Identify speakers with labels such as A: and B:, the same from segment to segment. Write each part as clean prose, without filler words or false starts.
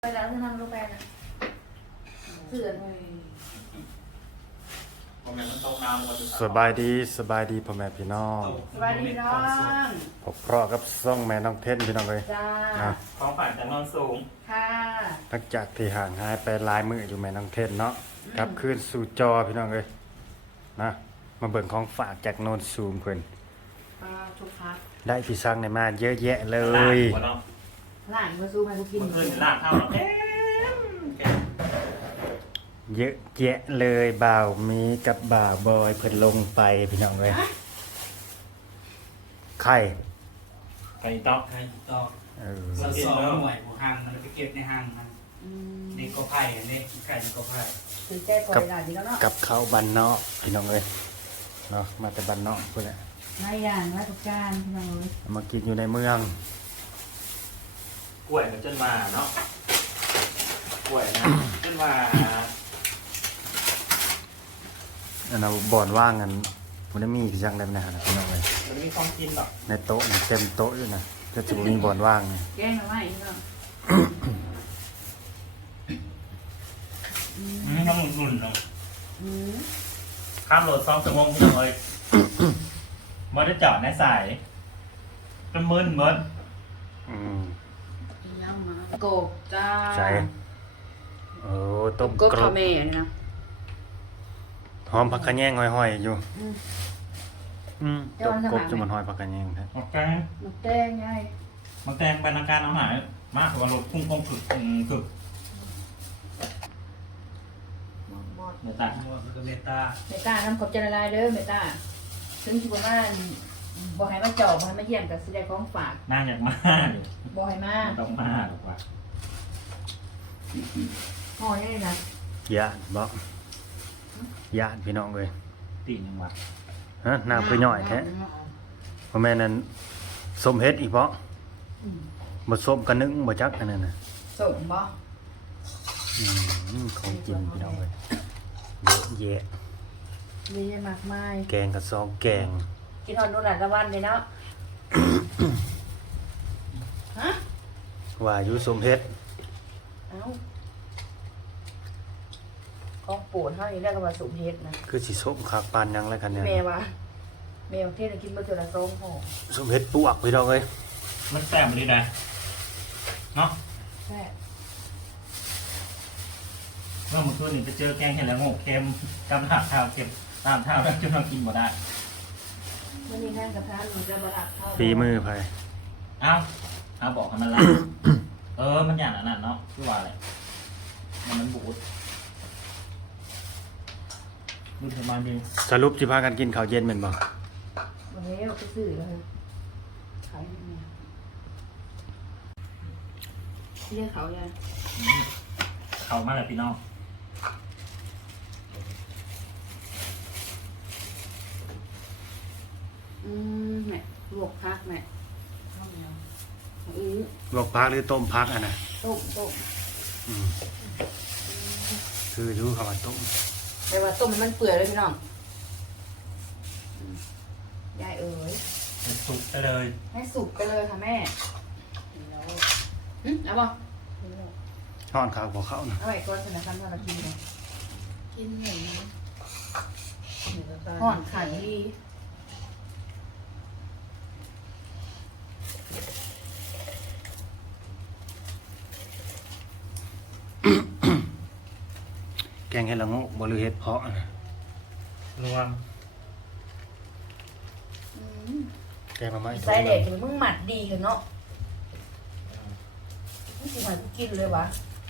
A: ไปแล้วจะนั่งรถไปนะเสือ
B: สบายดีพ่อแม่พี่น้อง
A: สบายดีน้อง
B: พบเพราะกับซ่องแม่น้องเทนพี่น้องเลย
A: จ้า
B: นะ
C: ของฝันจากนอนสูง
A: ค่ะ
B: หลังจากที่ห่างหายไปหลายมื้ออยู่แม่น้องเทนเนาะกลับคืนสู่จอพี่น้องเลยนะมาเบิ่งของฝากจากโนนซูมเพิ่น
A: ทุกพัก
B: ได้ที่สั่งในมาเยอะแยะเล
C: หลาน
B: ย
C: หัวเนาะ
A: หลานมาสู้ให้กูกิน
C: เมื่อคืนหลานเท่าเราแก่
B: เยอะแยะเลยบ่าวมีกับบ่าวบอยเพิ่นลงไปพี่น้องเลยไข่
C: ไปต๊อก
D: ไข่ตอก
B: เออ
D: ส่วนสองหน่วยหัวหางมันไปเก็บในหางมันนี่ก็ไผ่อันนี้ไก่นี่ก็ไผ่
A: คือแก้ปล่อยหลานดีแล้วเนาะ
B: กับข้าวบ้านนอกพี่น้องเลยเนาะมาแต่บ้านนอกเพิ่นแหละ
A: ไม่อย่างละทุกจานพี่น้องเลย
B: เอามากินอยู่ในเมือง
C: กล้วยมันจนมาเนาะกล้วยนะจนมา
B: อันนั้นบ่อนว่างกันมันได้มีจังได้ไหมนะพี่น้องเลย
C: มันมีของกินหรอก
B: ในโต๊ะนี่เต็มโต๊ะอยู่นะจะจะมีบ่อนว่างนี่
A: แกงมาไหมพี่น้อง
C: มันต้องหนุนๆเนาะ
A: อืม
C: ข้ามโหลด2 ชั่วโมงพี่น้องเลยมาได้จอดในสายจนมึนเมิน
B: อืม
A: น้ำมาโกบจ้า
B: ใส่โอ้ต้ม
A: กบ
B: กร
A: ข้า
B: บ
A: วเมย์นี่นะ
B: หอมผักกระแยงห้อยๆอยู่
A: อืม
B: ต้มกบจะมันห้อยผักกระแยงแท้
C: โอเค
A: มันแดงไง
C: มันแต่งบรรณาการเอาหายมากกว่าโหลดพุ่งๆถึก
A: หมด
C: เดี๋ยวตา
D: หมดมันก็เมตตา
A: เมตาน้ำขอบใจละลายเด้อเมตาซึ่งที่ว่าบ่ให้มาเจาะบ่ให้มาเยี่ยมกับแสดงของฝาก
C: น่าอยากมาอยู่
A: บ่ให้มา
C: ต้องมาหรอกว่า
A: ห่อยังไงนะ
B: ย่านบ่ย่านพี่น้องเลย
C: ตีนยังวะ
B: ฮะน้ำคือย่อยแท้พ่อแม่นั่นส้มเฮ็ดอีกบ่
A: อืม
B: บ่ส้มกระนึ่งบ่จักอันนั้นน่ะ
A: ส่งบ่
B: ของกินพี่น้องเลยเยอะแยะ
A: มีมากมาย
B: แกงกับซองแกง
A: กินหอนนุ่นหลานตะวันเลยเนาะ ฮะ
B: ว่าอยู่ส้มเฮ็ด
A: เอ้าของโปรดเฮานี่เรียกว่าสุมเฮ็ดนะ
B: คือสิส้มคักปานหยังแล้วกันเนี่ย
A: แม่ว่าแม่ของเทศน่ะกินมาเทื่อละ2ห่อ
B: ส้มเฮ็ดปวกพี่น้องเอ้ย
C: มันแสบเลยนะเนาะ
A: แซ่บ
C: เมื่อเมื่อคืนนี่ไปเจอแกงเห็ดแล้วโง่เค็มกำลังเท้าเค็มตามเท้าแล้วจนเรากินหมดได้
A: มื้อนี้นั่งกับทานมันจะบ่รับเข้า
B: ฝีมือไผ
C: เอาบอกให้มันละ มันอย่างนั้นเนาะคือว่าอะไรมันบูดรุ่นประมาณนี้
B: สรุปสิพากันกินข้าวเย็นแม่นบ่
A: บ่แล้วไปซื้อแล้วขายยังไงเรียกเขายัง
C: เขามาเลยพี่น้อง
A: แม่ลวกผักแม่อื้อ
B: ลวกผักหรือต้มผักอ่ะนะ
A: ต้ม
B: อืมคือรู้คำว่าต้ม
A: แต่ว่าต้มให้มันเปื่อยเลยพี่น้องยายเอ๋ย
C: เป็นสุกไปเลย
A: ให้สุกไปเลยค่ะแม่เอาบ่
B: ทอดข้าวบ่เข้านะ
A: เอาไว้ก่อนสนะคันว่าเรากินเลย
E: กินเหมือน
A: ห่อนขันดี
B: แกงเฮ็ดละโงกบ่หรือเฮ็ดเพาะอะนะ
C: รวม
B: แกงมาไม้
A: ใส่เด็กถึงมึงหมัดดีกันเนาะมึงสิหมัดกินเลยวะ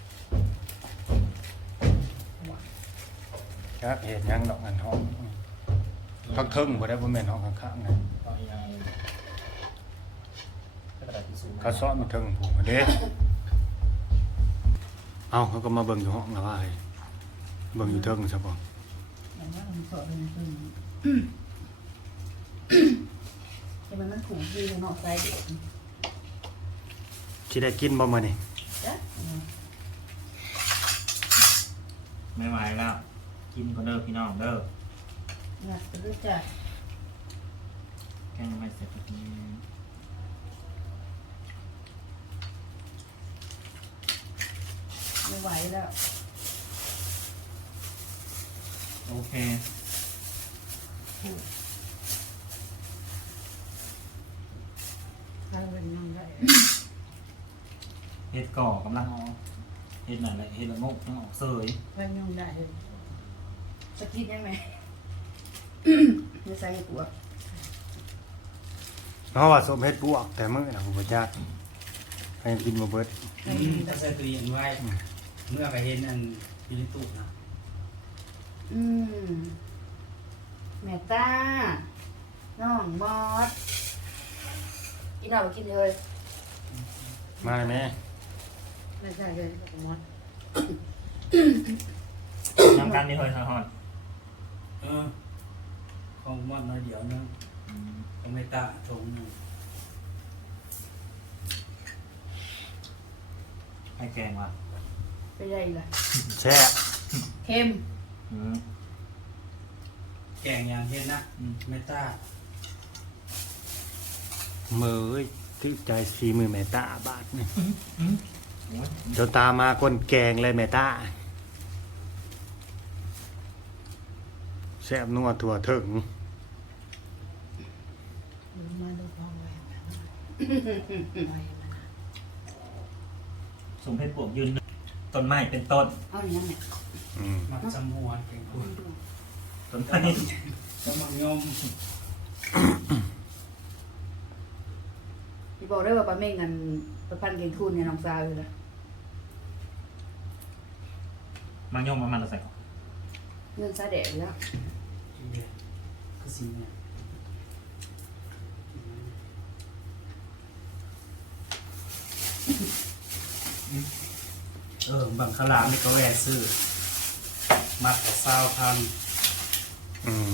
B: ครับเฮ็ดหยังดอกอันห้องพักเทิงบ่ได้บ่แม่นห้องข้างๆนะ
C: ตอนนี้ยังกระดาษทิชชู่
B: เขาซ้อนมาเทิงผู้เด้เอ้าเขาก็มาเบิ่งอยู่ห้องแล้วว่าให้เบิ่งอยู่เทิงซะบ่
A: อย่างว่ามันสดเลยใช่ไหมมันถูกดีเลยเนาะใส่เด็ก
B: สิได้กินบ่มื้อนี้
A: จ้ะ
C: ไม่ไหวแล้ว กินก็เด้อพี่น้องเด้อ
A: อยากจะรู้จัก
C: แกงไม่เสร็จที
A: อไม่ไหวแล้ว
C: โอเค
E: ทางเป็นยังไง
C: เฮ็ดก่อกำลังออกเฮ็ดนั่นแหละเฮ็ดละงกยังออกเสย
E: ไปยังได้
A: สกิดยังไงไม่ใส่หัว
B: เพราะว่าสมเฮ็ดปวกแต่มื้อน่ะผมบ่จักให้กินบ่เบิด
D: ถ้าใส่ตู้เย็นไว้เมื่อไปเห็นอันอยู่ในตู้นะ
A: แม่ต้าน้องมอสกินเอาไปกินเลย
B: มาแม่
E: ไม่ใช่เลยมด
C: น้ำกันนี่เฮ้ยฮอน
D: ของมอดน้อยเดียวนึงของเมตาถงนึง
C: ให้แกงว่ะ
A: ไปได้เลย
B: แซ่บ
A: เค็ม
C: อืม
D: แกงยางเห็นนะเมตา
B: มือเอ้ยถือใจสีมือแม่ตาบาทนี่
C: โอ้ย
B: จนตามมาคนแกงเลยแม่ตาแซ่บนัวถั่วถึง
E: มาดูพอไว้ไว้
C: สมเฮ็ดปวกยืนต้นไม้เป็นต้น
A: เอาอย่างนั้นเนี่ย
D: มักจำหัวแกงหัว
C: ต้นไม้
D: จะมักยม
A: พี่บอกได้ว่าปลาเม่งกันประพันธ์เก่งคุณเนี่ยน้องสาวอยู่แล้ว
C: มังยมมันเราใส่ก่อน
A: เงินซาแดดอยู่แล้ว
D: คือสีเนี่ยบางขลามนี่ก็แวะซื้อมัดกับซาวพัน
B: อืม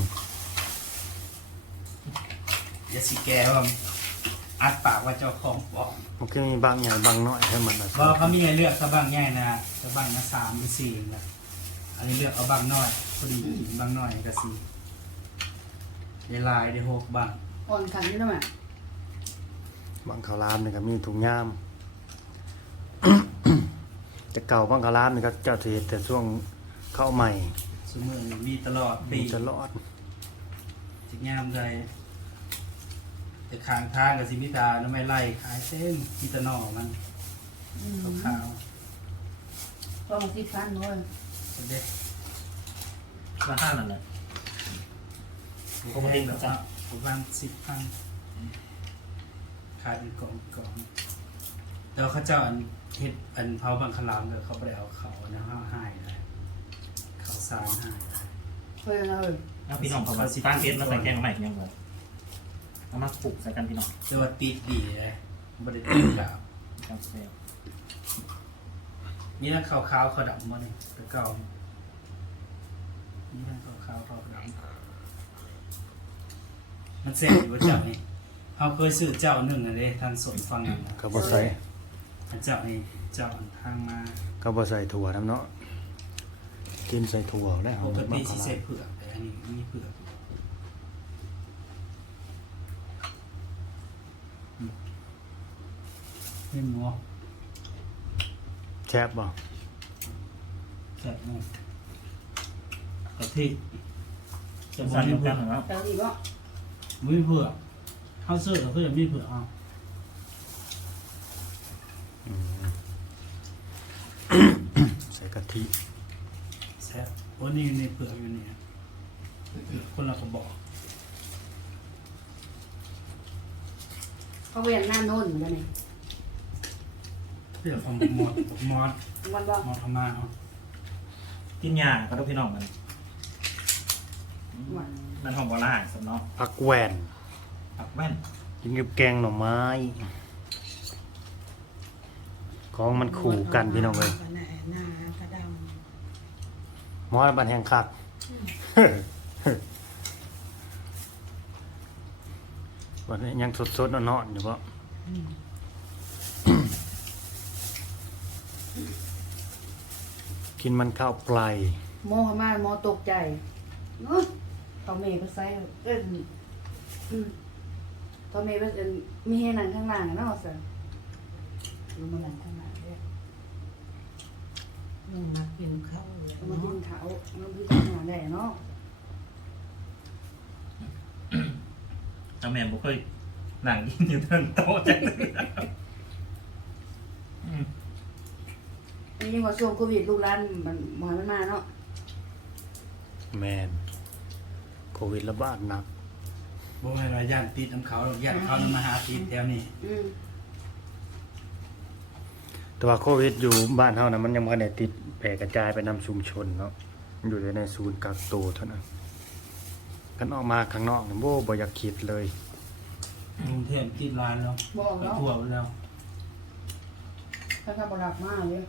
D: ยาสีแกว่าอัดปากว่าเจ้าของบอก
B: มันก็มีบางอย่างบางน้อยให้มัน
D: ว่าเขามีให้เลือกถ้าบางแง่นะถ้าบางนะ3 หรือ 4นะอันนี้เลือกเอาบางน้อยพอดีกินบางน้อยก็4ได้ลายได้6บาง
A: อ่อนขันนี่นะแม่
B: บางข้าวรามนี่ก็มีถุงย่าม แต่เก่าบางข้าวรามนี่ก็เจ้าเทศแต่ช่วงเข้าใหม่
D: สมือนี่มีตลอดปี
B: มีจะรอด
D: จิกงามใจแต่ข้างทางกับสิมิตาน้ำไม่ไล่ขายเส้นมีแตะนอมันขาว
A: ต้องมาที่ฟันด้วย
D: ๆเด็ก
C: มาห้านั่นแหละ ปกติแบบจะ
D: ประมาณ10,000ขายเป็นกล่องแล้วเขาเจ้าอันเฮ็ดอันเผาบางขลามเลยเขาไปเอาเขานะห้าหายเลยเขาสารหายเลย
A: เฮ้ยเลย
C: แล้วพี่น้องเขาว่าตั้งเพชรมาใส่แกงใหม่ยังไงเอามาปลูกใส่กันพี่น้อง
D: แต่ว่าติดดีเลยบริติดกับ
C: จังเซล
D: นี่นั่นขาวๆเขาดำหมดเลยแต่เก่านี่นั่นขาวๆเขาดำมันเสร็จอยู่ว่าเจ้านี่เขาเคยซื้อเจ้าหนึ่งอะไรทางสวนฟังนั่นนะ
B: ก็บ่ใส่
D: เจ้านี่เจ้าทางมา
B: ก็บ่ใส่ถั่วน้ำเนาะกินใส่ถั่วได้ห
D: ป
B: อม
D: ก
B: มา
D: ติ
B: ก
D: สิเสร็จเผือกแต่อันนี้มีเผือกเห็นมั้ย
B: แซ่บบ่
D: แซ่บมาก
C: กะทิจะสั่นกันเหรอ
A: แต่ดีว่า
D: มีเผือกข้าวเสื้อเพื่อนมีเผือกอ่ะ
B: อืม ใส่กะทิ
D: แซ่บโอ้นี่ในเผือกอยู่เนี่ยคนละกระบอก
A: เขาเวียนหน้าโน่นเหมือนกันนี่
D: เผือกของมอดมอด
A: มันบอก
D: มอดทำมาเนาะ
C: กินยาก็ต้องพี่น้องมันนั่นของโบราณสำเนาะ
B: ผักแหวน
C: ปักแว่น
B: กินกับแกงหน่อไม้ ของมันขู่กันพี่น้องเลย
E: หน้ากระด
B: หมอบันแห่งคัก วันนี้ยังสดๆนอนๆอยู่ปะกินมันข้าวไกล
A: โมขมาโมตกใจเนาะเขาเมย์ไปใส่เขาเมย์ไปมีให้หนังข้างล่างเนาะสิรู้มาหนังข้างล่างด้วย
E: ลงมากินข้าวเลย
A: เอามากิน
E: เนาะ
A: เขาเอามากินอาหารได้เนาะ
C: เอาแม่บ่เคยหนังกินอยู่เทิงโต๊ะจังเลย
A: อันนี้ว่าช่วงโควิดลูกหลานมันบ่ให้มันมาเนาะ
B: แมนโควิดระบาดหนัก
D: บ่ให้ว่าย่านติดน้ำเขาหรอกย่านเขานำมาหาติดแถวนี้
B: แต่ว่าโควิดอยู่บ้านเฮานะมันยังบ่ได้ติดแพร่กระจายไปนำชุมชนเนาะมันอยู่ในศูนย์กักตัวเท่านั้นกันออกมาข้างนอกนี่บ่อยากคิดเลย
D: กรุงเทพติดร้านแล้ว
A: บ่ออก
D: ไป
A: เนาะ
D: ทั่วไปแล้ว
A: ถ้าทำบ่หลักมากเลย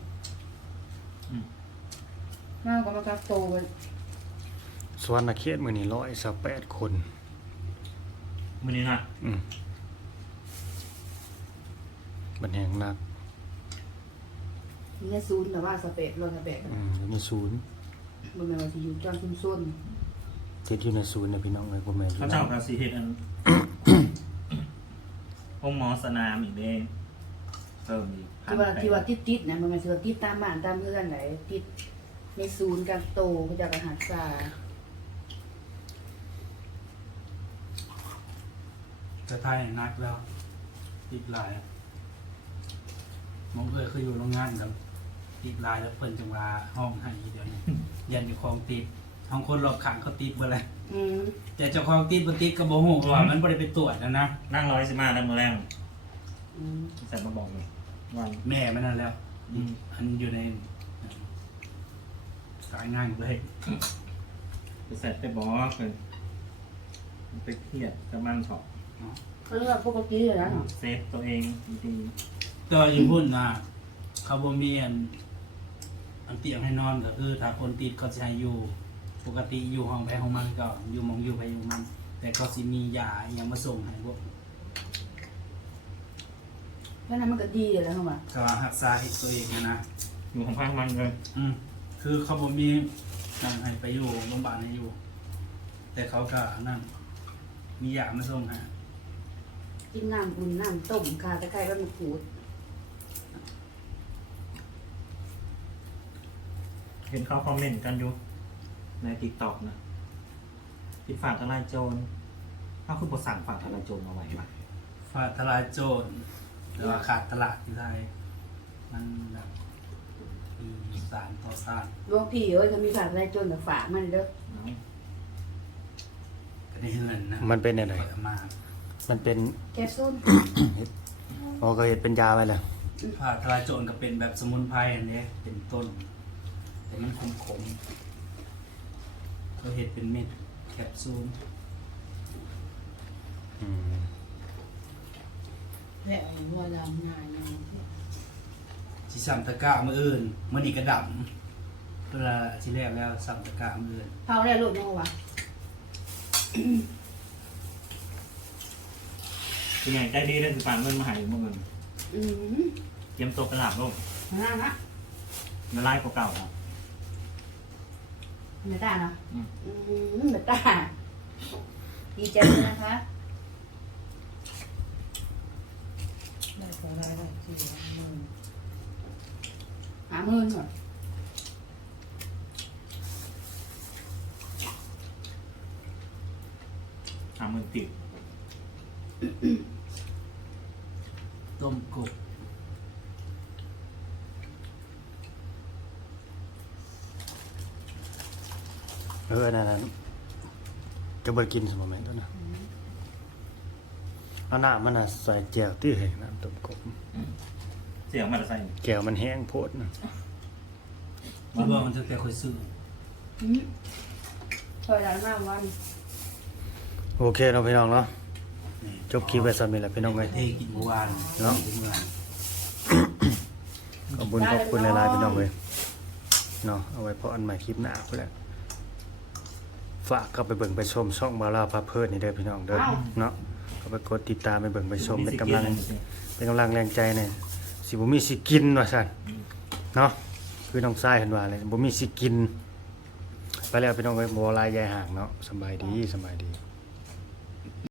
A: มากกว่ามากักโตวกัน
B: สวรรณเขตมื้อนี้128คน
C: มื้อนี้นะ
B: มันแห่งหนัก
A: มีในศูนย์แต่ว่าสเปดรถสเปด
B: อยู่ในศูนย์
A: บ่แม่นว่าสิอยู่จอมซุ่มซุน
B: ติดอยู่ในศูนย์เนี่ยพี่น้องเอ้ยบ่แม่นอยู่
C: เขาเจ้าก็สิเฮ็ดอัน ห้องหมอสนามอีกเด้เพิ่มอีก
A: ที่ว่าติดๆนะมันแม่นสิว่าติดตามบ้านตามเรือนไหนติดในศูนย์กักโตวเขาเจะก็หักษา
D: จะไทยนักแล้วติดหลายมองคืออยู่โรงงานกับติดหลายแล้วเพิ่นจังว่าห้องให้เดี๋ยวนี้ ยันอยู่ของติดห้องคนรอบข้างเขาติดบ่เลย
A: อืม
D: แต่เจ้าของติดบ่ติดก็บ่ฮู้เพราะว่ามันบ่ได้ไปตรวจนะ
C: นั่งร้อยสิมาแล้วมื้อแรง
A: อืม
C: ใส่มาบอกเลยวัน
D: แม่มันนั่นแล้ว อันอยู่ในสายงานเลย
C: ไปใส่ไปบอกเลยไปเครียดกับมันเถาะ
A: เขาเรียกว่าปกติเลยนะเนาะ
C: เซฟตัวเองดี
D: ก็อยู่พุ่นนะเขาบ่มีอันเตียงให้นอนก็คือถ้าคนติดเขาจะให้อยู่ปกติอยู่ห้องไปห้องมันก็อยู่หมองอยู่ไปอยู่มัน แต่เขาสิมียาอหยังมาส่งให้พวก
A: เพราะนั้นมันก็ดีเลยเข้ามา
D: ก็รักษาให้ตัวเองนะ
C: ๆอยู่ของพังมันเลย
D: คือเขาบ่มีนั่งให้ไปอยู่โรงพยาบาลให้อยู่ แต่เขาก็นั่นมียามาส่งให้
A: กินน้ำอุ่นน้ำต้มคาตะไคร้ก็มะกรูด
C: เห็นเขาคอมเมนต์กันอยู่ในติ๊กต็อกนะติดฝากทลายโจรเขาคือบทสั่งฝากทลายโจรเอาไว้ปะ
D: ฟ้าทลายโจรแต่ว่าขาดตลาดที่ไทยมันแบบมีสารต่อสาร
A: หลวงพี่เอ้ยเขามีฝากอะไรจนแต่ฝากมันเด้อ
C: เนาะ
D: ก็ได้เงินนะ
B: มันเป็นอะไร
D: ปิดมา
B: มันเป็น
A: แกปซูล
B: อ๋อก็เฮ็ดเป็นยาไว้แล้ว
D: ผ้าทลายโจรก็เป็นแบบสมุนไพรอันนี้เป็นต้น แต่มันขมๆก็เห็ดเป็นเม็ดแคปซูล
B: อืม
E: และไอ้วัวดำง่ายเนาะ
D: สิสัมตะกร้ามืออื่นมื่อนี้กระดำตัวละที่แรกแล้วสัมตะกร้ามืออื่น
A: เผาได้ลูกยังวะ
C: เป็นไงใจดีเลยคือฝากเงินมาใหายเมื่อเงิน
A: อืม
C: เตรียมตัวกระลาบโลก
A: ฮะ
C: ละลายกว่าเก่าครับ
A: เมตาเนาะ
C: อืม
A: เมตาดีใจด้วยนะคะ
E: ได้ก็ได้ที่มัน
A: 50,000เหรอ
C: 50,000 ติด
D: ต้มกบ
B: นั่นจะเบิดกินสมมัยแล้วนะเอาน้ำมันน่ะใส่แจ่วตื้อให้น้ำต้มกบ
C: เสียงมอเตอร์ไซค์
B: แจ่วมันแห้งโพดนะ
D: ที่บอกมันจะแต่ค่อยซื้อ
A: คอยร้านมากวัน
B: โอเคเนาะพี่น้องเนาะจบคลิปไว้ซ้ำนี่แหละพี่น้องเอ้ย
D: เทกินเมื่อวาน
B: เนาะ
D: เมื่อวาน
B: ขอบคุณหลายๆพี่น้องเอ้ยเนาะเอาไว้พออันใหม่คลิปหน้าพุ่นแหละฝากเข้าไปเบิ่งไปชมช่องบาราพาเพิดนี่เด้อพี่น้องเด้อเนาะเข้าไปกดติดตามไปเบิ่งไปชมเป็นกำลังแรงใจเนี่ยสิบ่มีสิกินว่าซั่นเนาะคือน้องชายเห็นว่าเลยบ่มีสิกินไปแล้วพี่น้องเอ้ยบ่ลายยายห่างเนาะสำบายดี